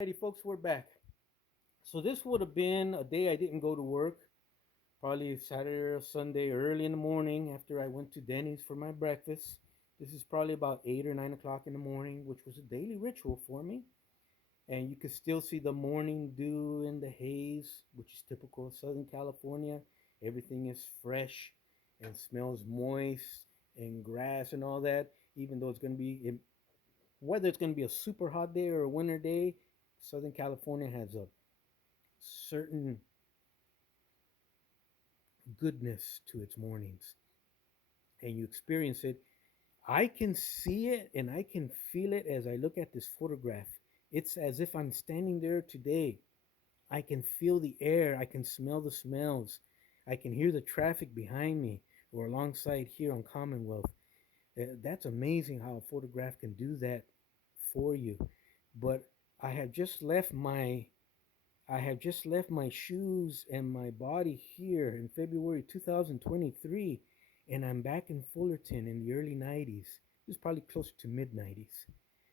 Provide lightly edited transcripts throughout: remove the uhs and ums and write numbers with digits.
Alrighty, folks, we're back. So this would have been a day I didn't go to work, probably Saturday or Sunday, early in the morning after I went to Denny's for my breakfast. This is probably about 8 or 9 o'clock in the morning, which was a daily ritual for me. And you could still see the morning dew in the haze, which is typical of Southern California. Everything is fresh and smells moist and grass and all that. Even though it's going to be, whether it's going to be a super hot day or a winter day, Southern California has a certain goodness to its mornings, and you experience it. I can see it and I can feel it as I look at this photograph. It's as if I'm standing there today. I can feel the air, I can smell the smells, I can hear the traffic behind me or alongside here on Commonwealth. That's amazing how a photograph can do that for you. But I have just left my I have just left my shoes and my body here in February 2023, and I'm back in Fullerton in the early 90s. This is probably closer to mid 90s,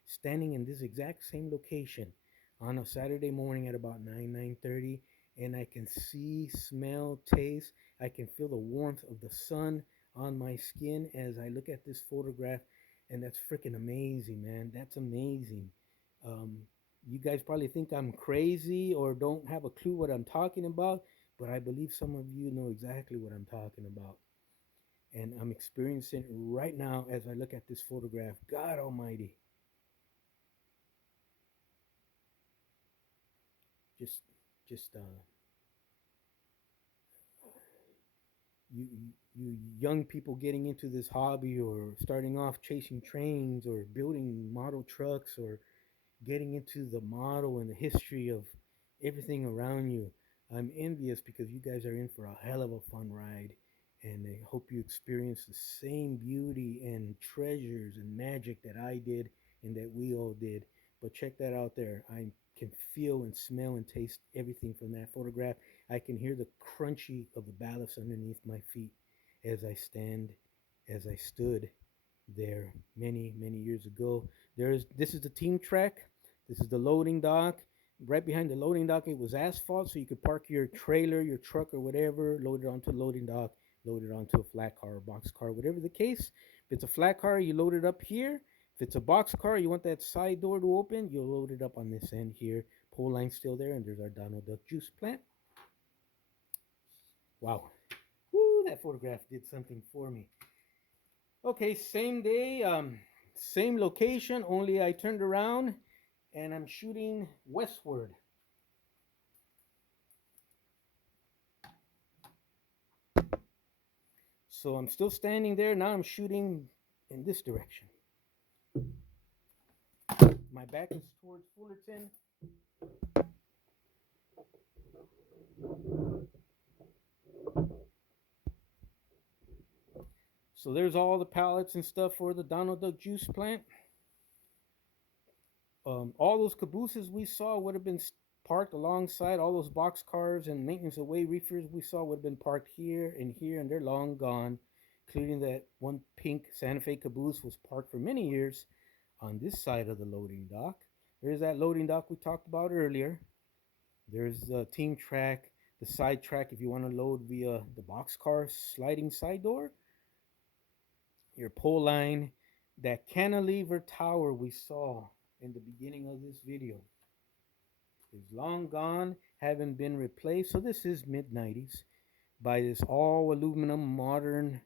standing in this exact same location on a Saturday morning at about 9:30, and I can see, smell, taste. I can feel the warmth of the sun on my skin as I look at this photograph, and that's freaking amazing, man. That's amazing. Um, you guys probably think I'm crazy or don't have a clue what I'm talking about, but I believe some of you know exactly what I'm talking about. And I'm experiencing it right now as I look at this photograph. God Almighty, just, just you, you young people getting into this hobby or starting off chasing trains or building model trucks or getting into the model and the history of everything around you. I'm envious because you guys are in for a hell of a fun ride. And I hope you experience the same beauty and treasures and magic that I did and that we all did. But check that out there. I can feel and smell and taste everything from that photograph. I can hear the crunchy of the ballast underneath my feet as I stand, as I stood there many, many years ago. This is the team track. This is the loading dock. Right behind the loading dock, it was asphalt, so you could park your trailer, your truck, or whatever, load it onto the loading dock, load it onto a flat car or box car, whatever the case. If it's a flat car, you load it up here. If it's a box car, you want that side door to open, you'll load it up on this end here. Pole line's still there, and there's our Donald Duck juice plant. Wow. Woo, that photograph did something for me. Okay, same day, same location, only I turned around and I'm shooting westward. So I'm still standing there. Now I'm shooting in this direction. My back is towards Fullerton. So there's all the pallets and stuff for the Donald Duck juice plant. All those cabooses we saw would have been parked alongside all those box cars and maintenance away reefers we saw would have been parked here, and they're long gone. Including that one pink Santa Fe caboose was parked for many years on this side of the loading dock. There's that loading dock we talked about earlier. There's the team track, the side track if you want to load via the boxcar sliding side door, your pole line, that cantilever tower we saw in the beginning of this video is long gone, haven't been replaced. So this is mid 90s by this all aluminum modern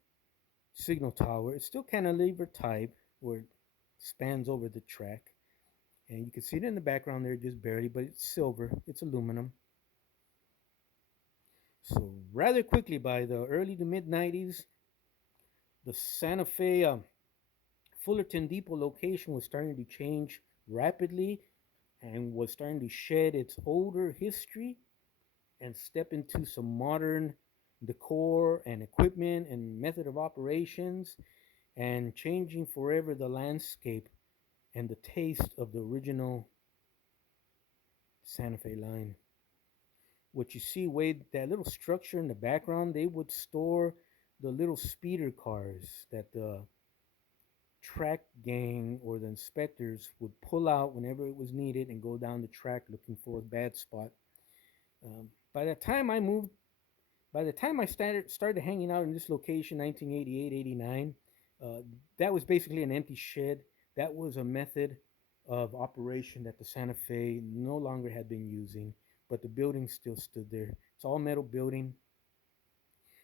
signal tower. It's still cantilever type where it spans over the track. And you can see it in the background there just barely, but it's silver, it's aluminum. So rather quickly by the early to mid 90s, the Santa Fe Fullerton Depot location was starting to change rapidly and was starting to shed its older history and step into some modern decor and equipment and method of operations and changing forever the landscape and the taste of the original Santa Fe line. What you see, Wade, that little structure in the background, they would store the little speeder cars that the track gang or the inspectors would pull out whenever it was needed and go down the track looking for a bad spot. By the time I moved, by the time I started hanging out in this location, 1988, 89, uh, that was basically an empty shed. That was a method of operation that the Santa Fe no longer had been using, but the building still stood there. It's all metal building.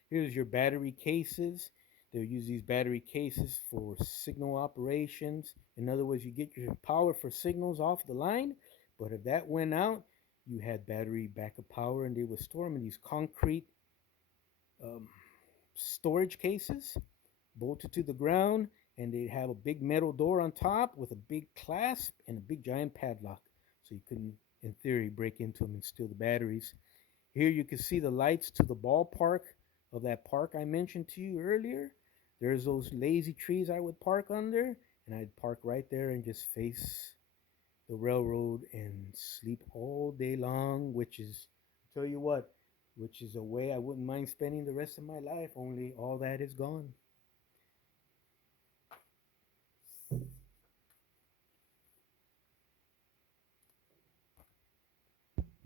Here's your battery cases. They'll use these battery cases for signal operations. In other words, you get your power for signals off the line, but if that went out, you had battery backup power, and they would store them in these concrete um, storage cases bolted to the ground, and they'd have a big metal door on top with a big clasp and a big giant padlock, so you couldn't, in theory, break into them and steal the batteries. Here you can see the lights to the ballpark of that park I mentioned to you earlier. There's those lazy trees I would park under, and I'd park right there and just face the railroad and sleep all day long, which is, I tell you what, which is a way I wouldn't mind spending the rest of my life, only all that is gone.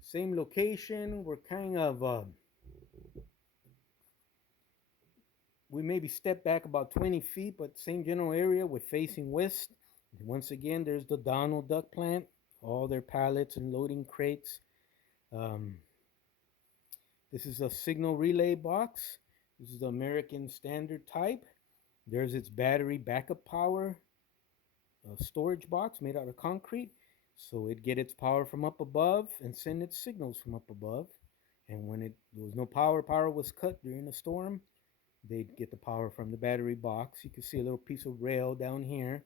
Same location, we're kind of, we maybe step back about 20 feet, but same general area. We're facing west. Once again, there's the Donald Duck plant, all their pallets and loading crates. Um, this is a signal relay box. This is the American Standard type. There's its battery backup power storage box made out of concrete. So it get its power from up above and send its signals from up above. And when there was no power was cut during a storm, they'd get the power from the battery box. You can see a little piece of rail down here.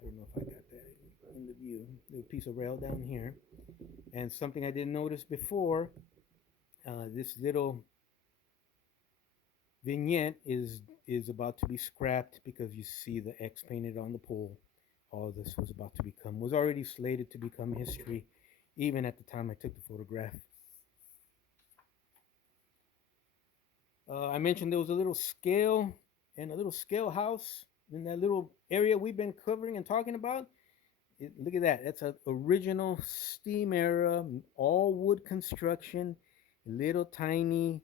I don't know if I got that in the view. A little piece of rail down here. And something I didn't notice before, this little vignette is about to be scrapped because you see the X painted on the pole. All this was already slated to become history, even at the time I took the photograph. I mentioned there was a little scale and a little scale house in that little area we've been covering and talking about. Look at that. That's an original steam era, all wood construction, little tiny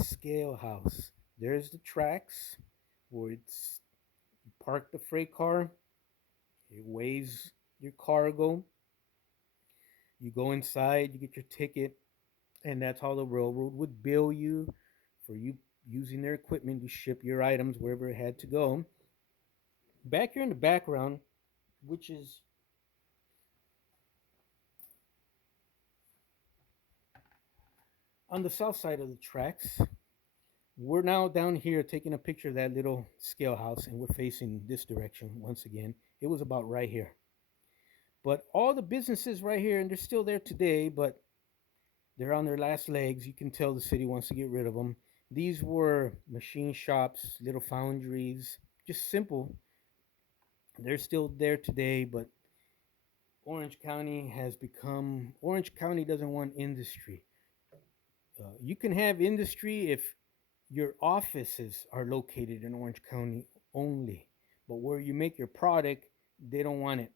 scale house. There's the tracks where it's you park the freight car. It weighs your cargo. You go inside, you get your ticket, and that's how the railroad would bill you for you using their equipment to ship your items wherever it had to go. Back here in the background, which is on the south side of the tracks, we're now down here taking a picture of that little scale house, and we're facing this direction once again. It was about right here. But all the businesses right here, and they're still there today, but they're on their last legs. You can tell the city wants to get rid of them. These were machine shops, little foundries, just simple. They're still there today, but Orange County doesn't want industry. You can have industry if your offices are located in Orange County only. But where you make your product, they don't want it.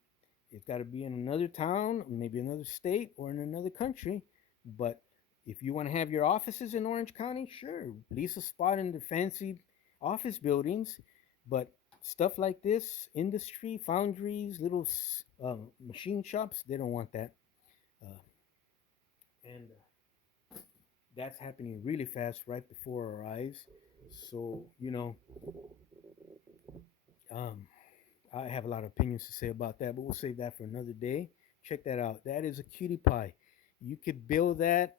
It's got to be in another town, maybe another state, or in another country. But if you want to have your offices in Orange County, sure, lease a spot in the fancy office buildings. But stuff like this, industry, foundries, little machine shops, they don't want that. Uh, and that's happening really fast right before our eyes. So, um, I have a lot of opinions to say about that, but we'll save that for another day. Check that out. That is a cutie pie. You could build that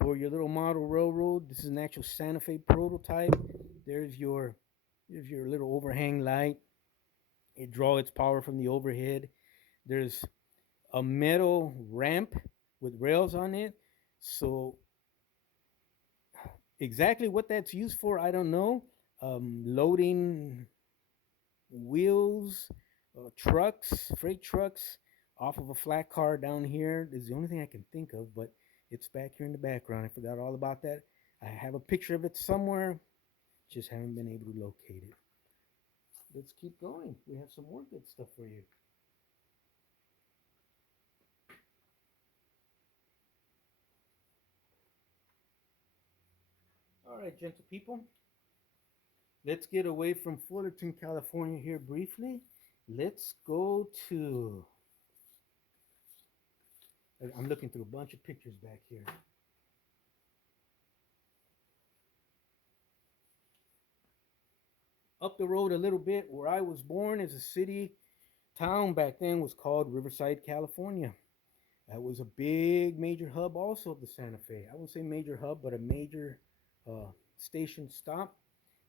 for your little model railroad. This is an actual Santa Fe prototype. There's your there's your little overhang light. It draws its power from the overhead. There's a metal ramp with rails on it. So exactly what that's used for, I don't know. Loading wheels, trucks, freight trucks off of a flat car down here is the only thing I can think of, but it's back here in the background. I forgot all about that. I have a picture of it somewhere, just haven't been able to locate it. let's keep going. We have some more good stuff for you. All right, gentle people, let's get away from Fullerton, California here briefly. Let's go to. I'm looking through a bunch of pictures back here. Up the road a little bit, where I was born, is a city town back then was called Riverside, California. That was a big major hub also of the Santa Fe. I wouldn't say major hub, but a major uh, station stop.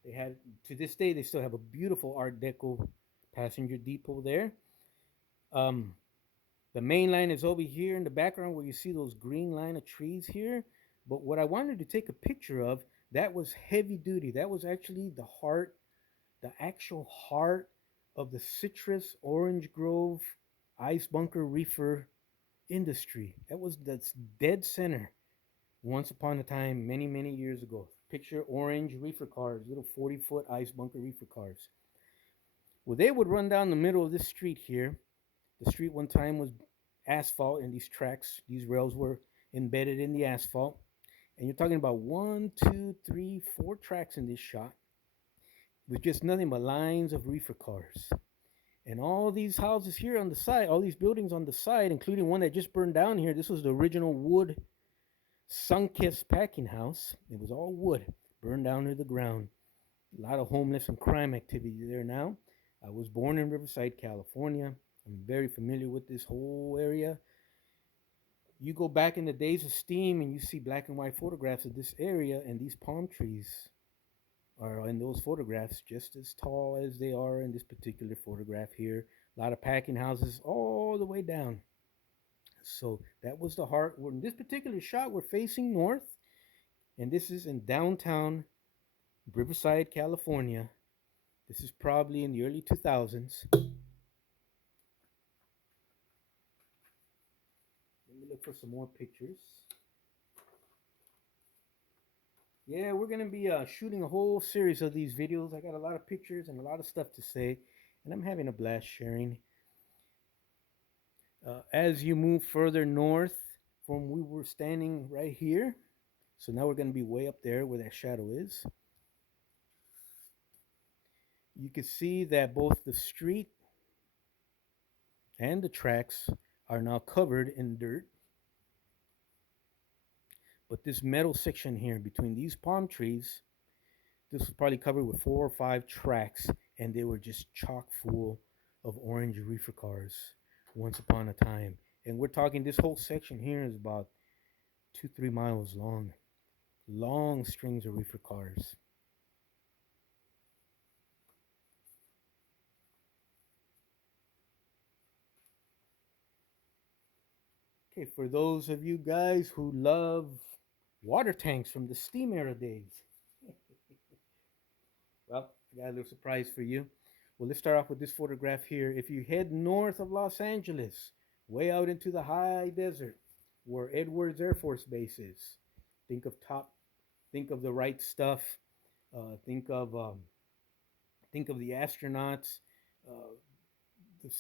They had to this day they still have a beautiful Art Deco passenger depot there. Um, the main line is over here in the background where you see those green line of trees here. But what I wanted to take a picture of, that was heavy duty. That was actually the heart, the actual heart of the citrus orange grove ice bunker reefer industry. That was the dead center once upon a time, many, many years ago. Picture orange reefer cars, little 40-foot ice bunker reefer cars. Well, they would run down the middle of this street here. The street one time was asphalt, and these tracks, these rails were embedded in the asphalt. And you're talking about one, two, three, four tracks in this shot with just nothing but lines of reefer cars. And all these houses here on the side, all these buildings on the side, including one that just burned down here. This was the original wood Sunkist packing house. It was all wood, burned down to the ground. A lot of homeless and crime activity there now. I was born in Riverside, California. I'm very familiar with this whole area. You go back in the days of steam and you see black and white photographs of this area, and these palm trees are in those photographs just as tall as they are in this particular photograph here. A lot of packing houses all the way down. So that was the heart. In this particular shot, we're facing north, and this is in downtown Riverside, California. This is probably in the early 2000s. Let me look for some more pictures. Yeah, we're going to be shooting a whole series of these videos. I got a lot of pictures and a lot of stuff to say, and I'm having a blast sharing. As you move further north from we were standing right here, so now we're going to be way up there where that shadow is. You can see that both the street and the tracks are now covered in dirt. But this metal section here between these palm trees, this was probably covered with 4 or 5 tracks, and they were just chock full of orange reefer cars once upon a time. And we're talking this whole section here is about 2-3 miles long. Long strings of reefer cars. Okay, for those of you guys who love water tanks from the steam era days, well, I got a little surprise for you. Well, let's start off with this photograph here. If you head north of Los Angeles, way out into the high desert, where Edwards Air Force Base is, think of top, think of the right stuff, think of the astronauts. The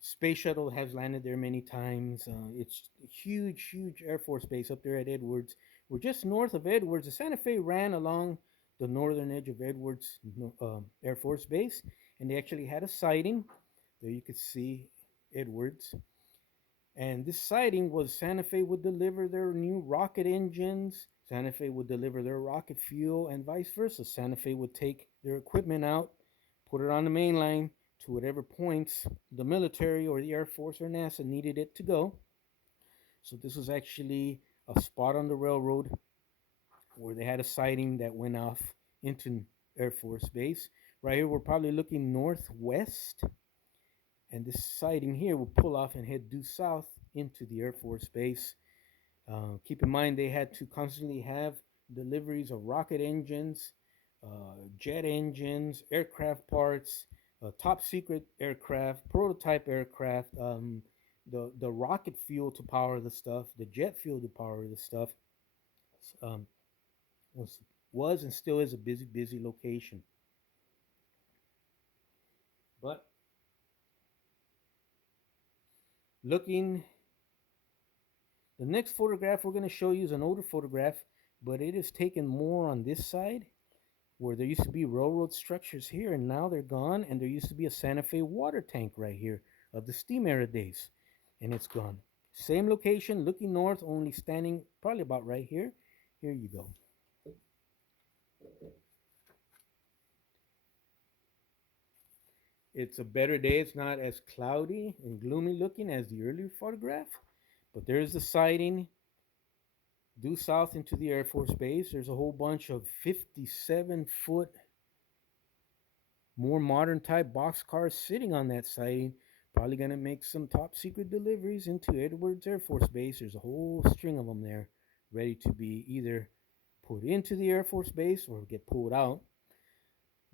space shuttle has landed there many times. It's a huge, huge Air Force Base up there at Edwards. We're just north of Edwards. The Santa Fe ran along the northern edge of Edwards Air Force Base, and they actually had a sighting. There you could see Edwards. And this sighting was Santa Fe would deliver their new rocket engines. Santa Fe would deliver their rocket fuel, and vice versa. Santa Fe would take their equipment out, put it on the main line to whatever points the military or the Air Force or NASA needed it to go. So this was actually a spot on the railroad where they had a sighting that went off into Air Force Base. Right here, we're probably looking northwest, and this sighting here will pull off and head due south into the Air Force Base. Keep in mind they had to constantly have deliveries of rocket engines, jet engines, aircraft parts, top secret aircraft, prototype aircraft, the rocket fuel to power the stuff, the jet fuel to power the stuff. Um, was and still is a busy location. looking. The next photograph we're going to show you is an older photograph, but it is taken more on this side where there used to be railroad structures here, and now they're gone, and there used to be a Santa Fe water tank right here of the steam era days, and it's gone. Same location, looking north, only standing probably about right here. Here you go. It's a better day. It's not as cloudy and gloomy looking as the earlier photograph, but there's the siding due south into the Air Force Base. There's a whole bunch of 57-foot, more modern type boxcars sitting on that siding. Probably going to make some top secret deliveries into Edwards Air Force Base. There's a whole string of them there ready to be either put into the Air Force Base or get pulled out.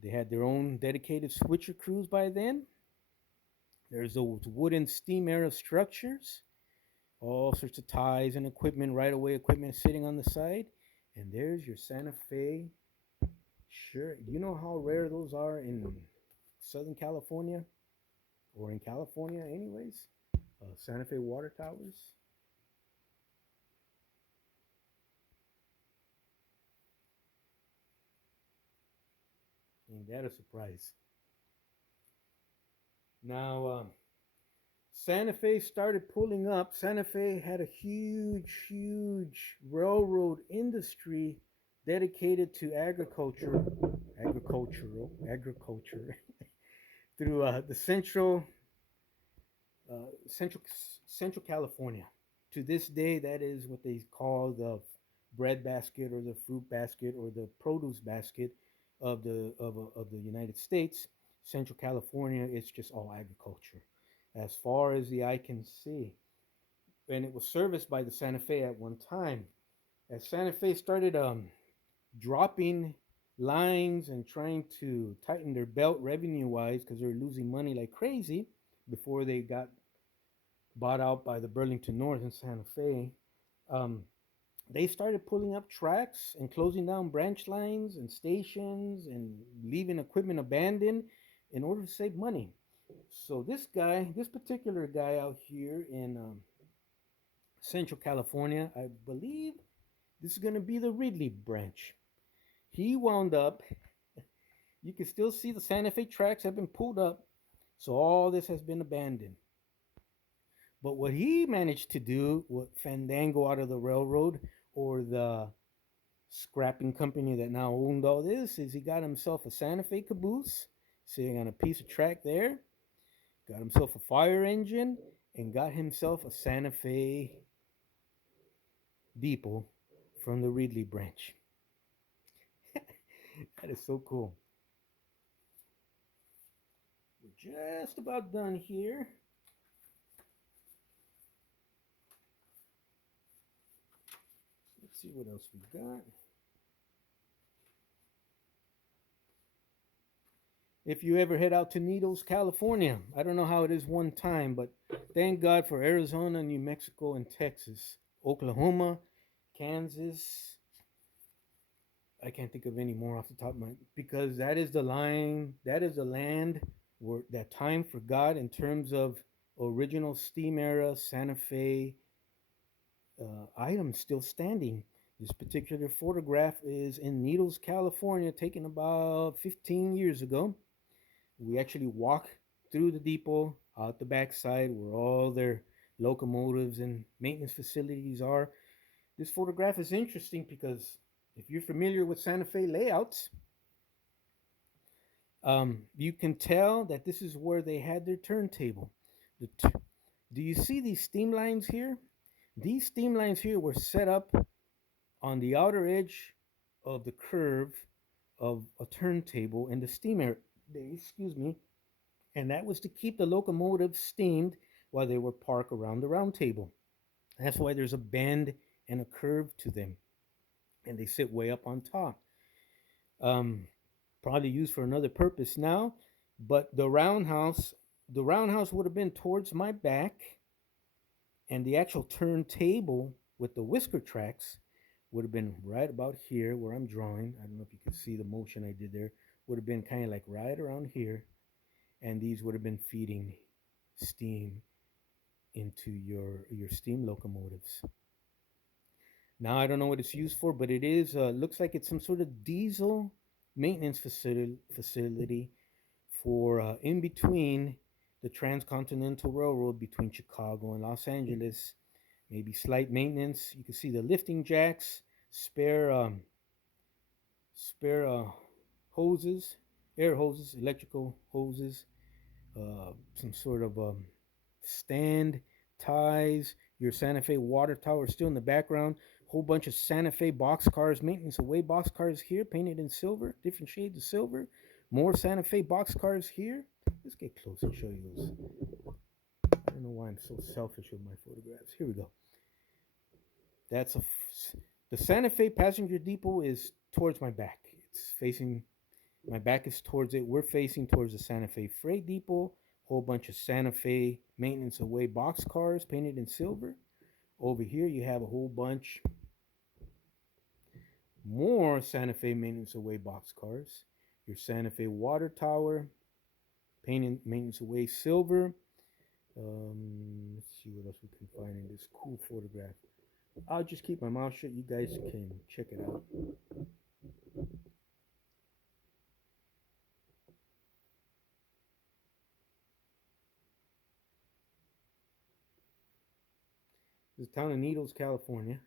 They had their own dedicated switcher crews by then. There's those wooden steam era structures, all sorts of ties and equipment, right away equipment sitting on the side. And there's your Santa Fe. Sure, you know how rare those are in Southern California or in California, anyways? Santa Fe water towers. Ain't that a surprise? Now, Santa Fe started pulling up. Santa Fe had a huge railroad industry dedicated to agriculture through the uh, central Central California. To this day, that is what they call the bread basket or the fruit basket or the produce basket of the United States. Central California, it's just all agriculture, as far as the eye can see. And it was serviced by the Santa Fe at one time. As Santa Fe started dropping lines and trying to tighten their belt revenue wise because they were losing money like crazy before they got bought out by the Burlington North in Santa Fe, um, they started pulling up tracks and closing down branch lines and stations and leaving equipment abandoned in order to save money. So this particular guy out here in Central California, I believe this is going to be the Ridley branch. He wound up, you can still see the Santa Fe tracks have been pulled up, so all this has been abandoned. But what he managed to do, what Fandango out of the railroad or the scrapping company that now owned all this, is he got himself a Santa Fe caboose sitting on a piece of track there, got himself a fire engine, and got himself a Santa Fe depot from the Ridley branch. That is so cool. We're just about done here. Let's see what else we got. If you ever head out to Needles, California, I don't know how it is one time, but thank God for Arizona, New Mexico, and Texas. Oklahoma, Kansas. I can't think of any more off the top of my, because that is the line, that is the land where that time forgot in terms of original steam era Santa Fe items still standing. This particular photograph is in Needles, California, taken about 15 years ago. We actually walk through the depot out the backside where all their locomotives and maintenance facilities are. This photograph is interesting because if you're familiar with Santa Fe layouts, you can tell that this is where they had their turntable. Do you see these steam lines here? These steam lines here were set up on the outer edge of the curve of a turntable in the steamer. Excuse me, and that was to keep the locomotives steamed while they were parked around the round table. That's why there's a bend and a curve to them, and they sit way up on top. Um, Probably used for another purpose now, but the roundhouse would have been towards my back, and the actual turntable with the whisker tracks would have been right about here where I'm drawing. I don't know if you can see the motion I did there. Would have been kind of like right around here, and these would have been feeding steam into your steam locomotives. Now I don't know what it's used for, but it is looks like it's some sort of diesel maintenance facility for in between the transcontinental railroad between Chicago and Los Angeles. Maybe slight maintenance. You can see the lifting jacks, spare spare hoses, air hoses, electrical hoses, some sort of stand, ties. Your Santa Fe water tower still in the background. Whole bunch of Santa Fe box cars, maintenance away box cars here, painted in silver, different shades of silver. More Santa Fe box cars here. Let's get close and show you those. I don't know why I'm so selfish with my photographs. Here we go. That's a the Santa Fe passenger depot is towards my back. It's facing my back is towards it. We're facing towards the Santa Fe freight depot. Whole bunch of Santa Fe maintenance away box cars painted in silver. Over here you have a whole bunch more Santa Fe maintenance away box cars. Your Santa Fe water tower painted maintenance away silver. Let's see what else we can find in this cool photograph. I'll just keep my mouth shut. You guys can check it out. This is the town of Needles, California.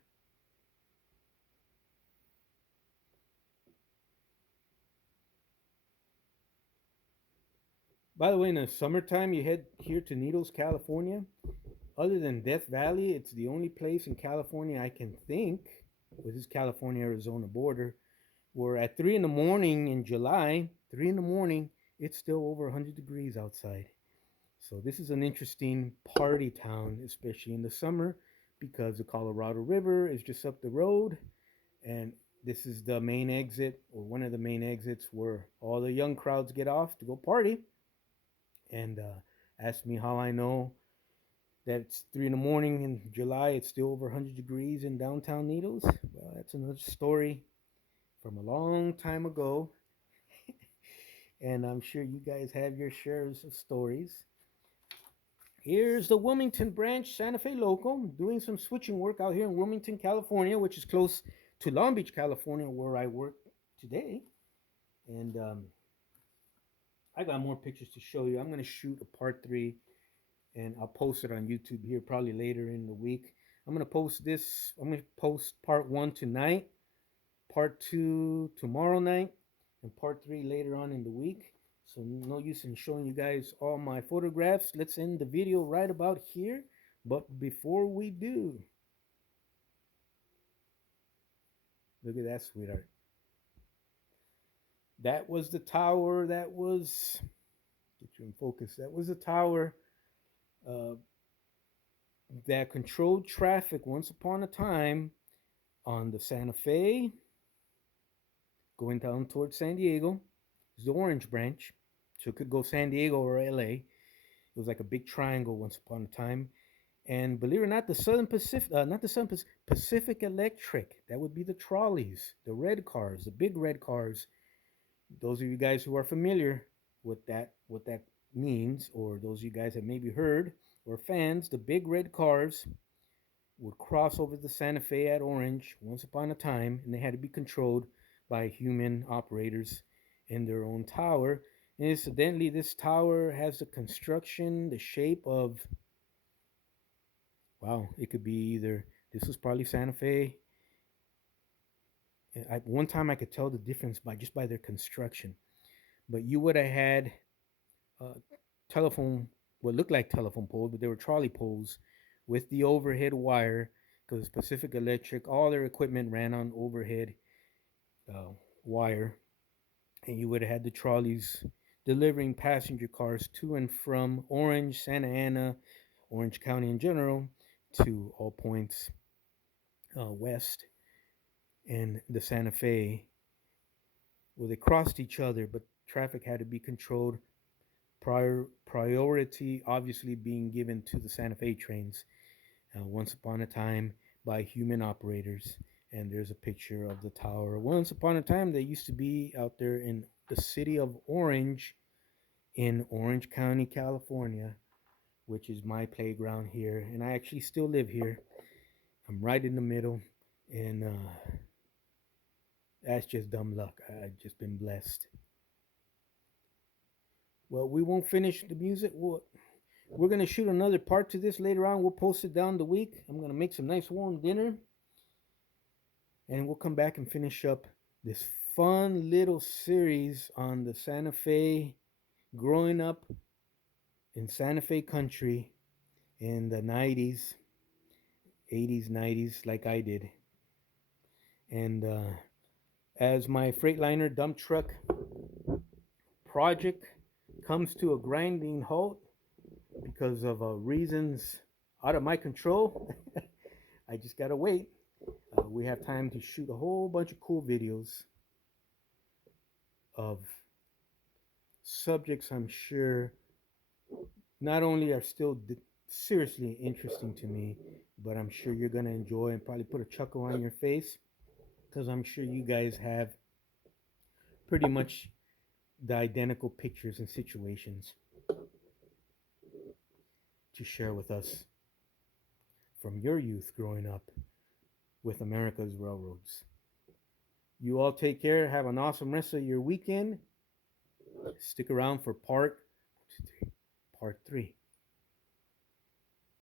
By the way, in the summertime, you head here to Needles, California. Other than Death Valley, it's the only place in California I can think, with this California Arizona border, where at 3 in the morning in July, 3 in the morning, it's still over 100 degrees outside. So this is an interesting party town, especially in the summer, because the Colorado River is just up the road, and this is the main exit, or one of the main exits, where all the young crowds get off to go party. And ask me how I know that it's 3 in the morning in July, it's still over 100 degrees in downtown Needles. Well, that's another story from a long time ago. And I'm sure you guys have your shares of stories. Here's the Wilmington branch Santa Fe local doing some switching work out here in Wilmington, California, which is close to Long Beach, California, where I work today. And I got more pictures to show you. I'm going to shoot a part 3 and I'll post it on YouTube here probably later in the week. I'm going to post this. I'm going to post part 1 tonight, part 2 tomorrow night, and part 3 later on in the week. So no use in showing you guys all my photographs. Let's end the video right about here. But before we do, look at that, sweetheart. That was the tower. That was, get you in focus. That was the tower uh, that controlled traffic once upon a time on the Santa Fe going down towards San Diego. It's the Orange branch, so it could go San Diego or LA. It was like a big triangle once upon a time. And believe it or not, the Southern Pacific, not the Southern Pacific, Pacific Electric, that would be the trolleys, the red cars, the big red cars. Those of you guys who are familiar with what that means, or those of you guys that maybe heard or fans, the big red cars would cross over the Santa Fe at Orange once upon a time, and they had to be controlled by human operators in their own tower. And incidentally, this tower has the construction, the shape of, wow, it could be either, this was probably Santa Fe. One time I could tell the difference by just by their construction. But you would have had uh, telephone, what looked like telephone poles, but they were trolley poles with the overhead wire, because Pacific Electric, all their equipment ran on overhead uh, wire, and you would have had the trolleys delivering passenger cars to and from Orange, Santa Ana, Orange County in general, to all points west and the Santa Fe. Well, they crossed each other, but traffic had to be controlled. Priority obviously being given to the Santa Fe trains once upon a time by human operators. And there's a picture of the tower. Once upon a time, they used to be out there in the city of Orange in Orange County, California, which is my playground here. And I actually still live here. I'm right in the middle. And that's just dumb luck. I've just been blessed. Well, we won't finish the music. We're going to shoot another part to this later on. We'll post it down the week. I'm going to make some nice warm dinner. And we'll come back and finish up this fun little series on the Santa Fe, growing up in Santa Fe country in the 90s, 80s, 90s, like I did. And as my Freightliner dump truck project comes to a grinding halt because of reasons out of my control, I just gotta wait. We have time to shoot a whole bunch of cool videos of subjects I'm sure not only are still seriously interesting to me, but I'm sure you're gonna enjoy and probably put a chuckle on your face, because I'm sure you guys have pretty much the identical pictures and situations to share with us from your youth growing up with America's railroads. You all take care. Have an awesome rest of your weekend. Stick around for part 3.